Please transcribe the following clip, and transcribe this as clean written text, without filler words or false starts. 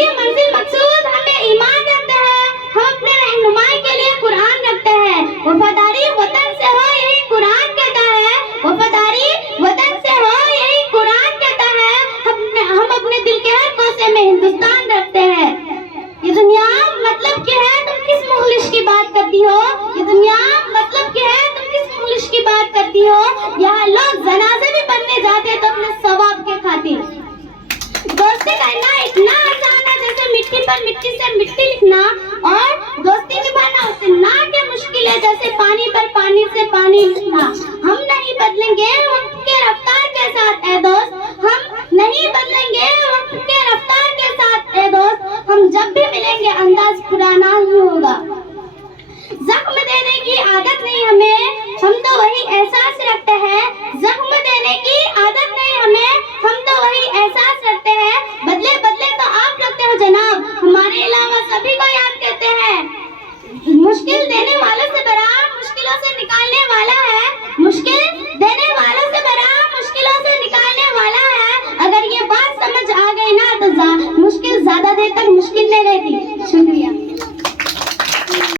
लिए मंजिल मकसूद हमें ईमान रखते हैं, हम अपने रहनुमाई के लिए कुरान रखते हैं। वफादारी वतन से हो यही कुरान कहता है, वफादारी वतन से हो यही कुरान कहता है। हम अपने दिल के हर कोसे में हिंदुस्तान रखते हैं। ये दुनिया मतलब क्या है, तुम किस मुखलिस की बात करती हो? ये दुनिया मतलब क्या है, तुम किस मुखलिस की बात करती हो? यहाँ लोग जनाजे भी बनने जाते तो अपने सवाब के खातिर। दोस्ती करना इतना आसान है जैसे मिट्टी पर मिट्टी से मिट्टी लिखना, और दोस्ती निभाना उतना क्या मुश्किल है जैसे पानी पर पानी से पानी लिखना। हम नहीं बदलेंगे वक्त के रफ्तार के साथ ए दोस्त, हम नहीं बदलेंगे वक्त के रफ्तार के साथ ए दोस्त। हम जब भी मिलेंगे अंदाज पुराना ही होगा। जख्म देने की आदत नहीं हमें, हम तो वही एहसास रखते हैं। जख्म देने की